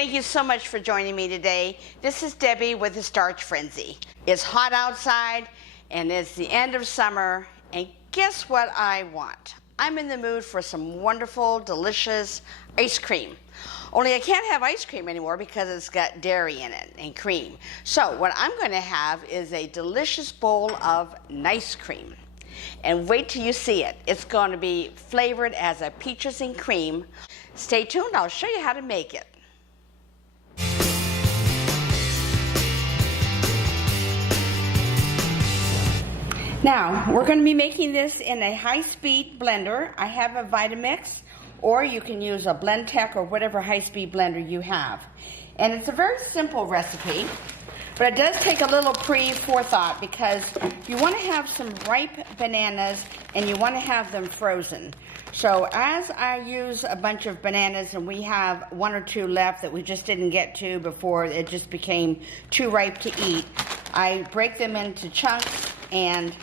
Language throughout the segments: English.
Thank you so much for joining me today. This is Debbie with the Starch Frenzy. It's hot outside and it's the end of summer, and guess what I want? I'm in the mood for some wonderful, delicious ice cream. Only I can't have ice cream anymore because it's got dairy in it and cream. So what I'm going to have is a delicious bowl of nice cream. And wait till you see it. It's going to be flavored as a peaches and cream. Stay tuned, I'll show you how to make it. Now, we're going to be making this in a high-speed blender. I have a Vitamix, or you can use a Blendtec or whatever high-speed blender you have. And it's a very simple recipe, but it does take a little pre-forethought because you want to have some ripe bananas and you want to have them frozen. So as I use a bunch of bananas, and we have one or two left that we just didn't get to before it just became too ripe to eat, I break them into chunks, and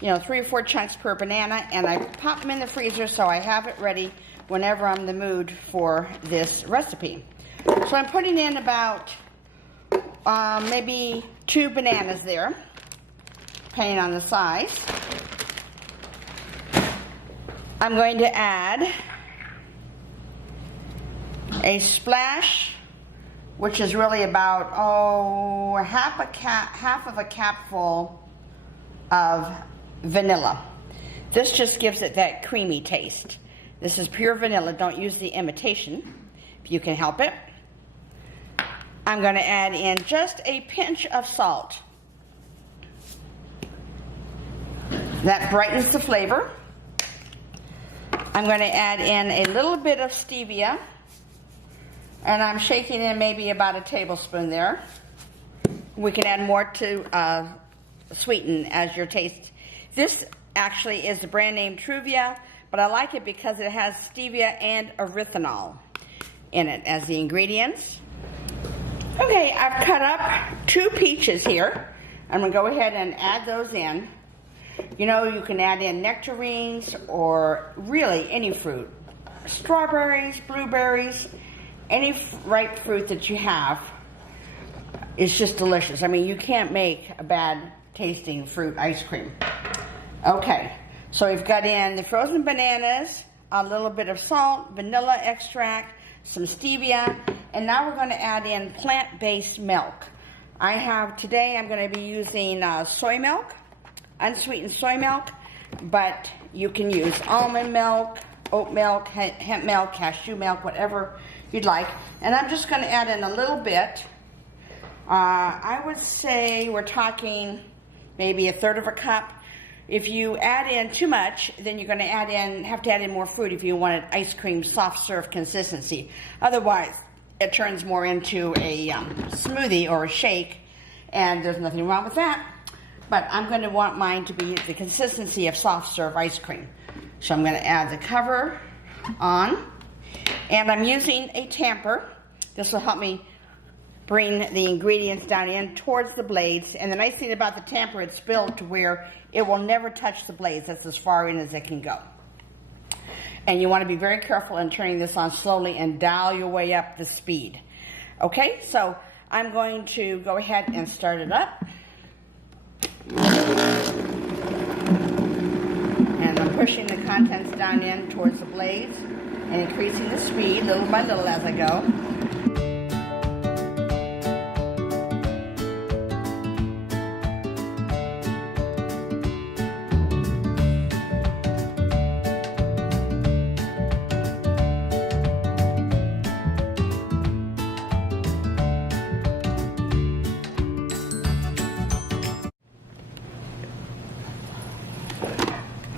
3 or 4 chunks per banana, and I pop them in the freezer so I have it ready whenever I'm in the mood for this recipe. So I'm putting in about maybe 2 bananas there, depending on the size. I'm going to add a splash, which is really about half of a capful of vanilla. This just gives it that creamy taste. This is pure vanilla. Don't use the imitation if you can help it. I'm going to add in just a pinch of salt. That brightens the flavor. I'm going to add in a little bit of stevia, and I'm shaking in maybe about a tablespoon there. We can add more to sweeten as your taste. This actually is the brand name Truvia, but I like it because it has stevia and erythritol in it as the ingredients. Okay, I've cut up 2 peaches here. I'm going to go ahead and add those in. You can add in nectarines or really any fruit. Strawberries, blueberries, any ripe fruit that you have is just delicious. I mean, you can't make a bad tasting fruit ice cream. Okay, so we've got in the frozen bananas, a little bit of salt, vanilla extract, some stevia, and now we're going to add in plant-based milk. Today I'm going to be using soy milk, unsweetened soy milk, but you can use almond milk, oat milk, hemp milk, cashew milk, whatever you'd like. And I'm just going to add in a little bit. I would say we're talking maybe 1/3 of a cup. If you add in too much, then you're going to have to add in more fruit if you want an ice cream soft serve consistency. Otherwise, it turns more into a smoothie or a shake, and there's nothing wrong with that. But I'm going to want mine to be the consistency of soft serve ice cream. So I'm going to add the cover on, and I'm using a tamper. This will help me bring the ingredients down in towards the blades. And the nice thing about the tamper, it's built to where it will never touch the blades. That's as far in as it can go. And you want to be very careful in turning this on slowly and dial your way up the speed. Okay, so I'm going to go ahead and start it up. And I'm pushing the contents down in towards the blades and increasing the speed little by little as I go.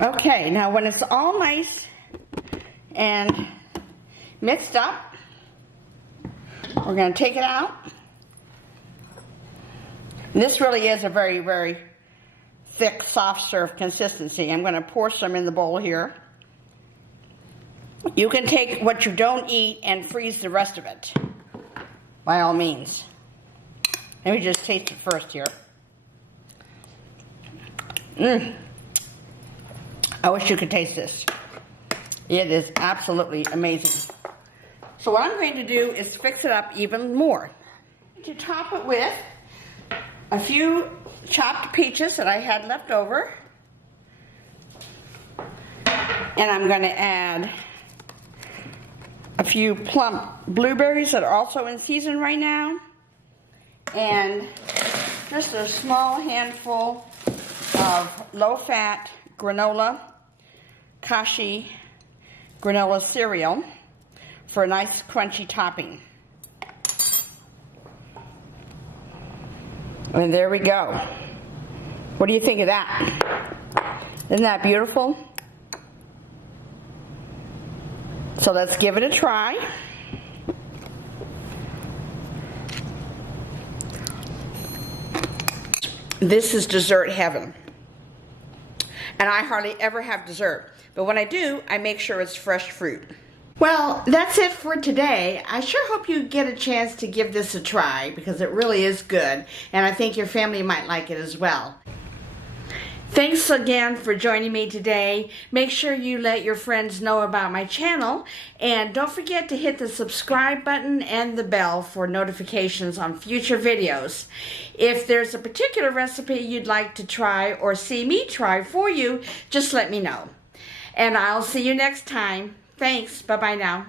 Okay, now when it's all nice and mixed up, we're going to take it out. This really is a very, very thick, soft serve consistency. I'm going to pour some in the bowl here. You can take what you don't eat and freeze the rest of it, by all means. Let me just taste it first here. I wish you could taste this. It is absolutely amazing. So what I'm going to do is fix it up even more. To top it with a few chopped peaches that I had left over. And I'm going to add a few plump blueberries that are also in season right now. And just a small handful of low-fat granola, kashi granola cereal for a nice crunchy topping. And there we go. What do you think of that? Isn't that beautiful? So let's give it a try. This is dessert heaven. And I hardly ever have dessert. But when I do, I make sure it's fresh fruit. Well, that's it for today. I sure hope you get a chance to give this a try because it really is good. And I think your family might like it as well. Thanks again for joining me today. Make sure you let your friends know about my channel. And don't forget to hit the subscribe button and the bell for notifications on future videos. If there's a particular recipe you'd like to try or see me try for you, just let me know. And I'll see you next time. Thanks. Bye-bye now.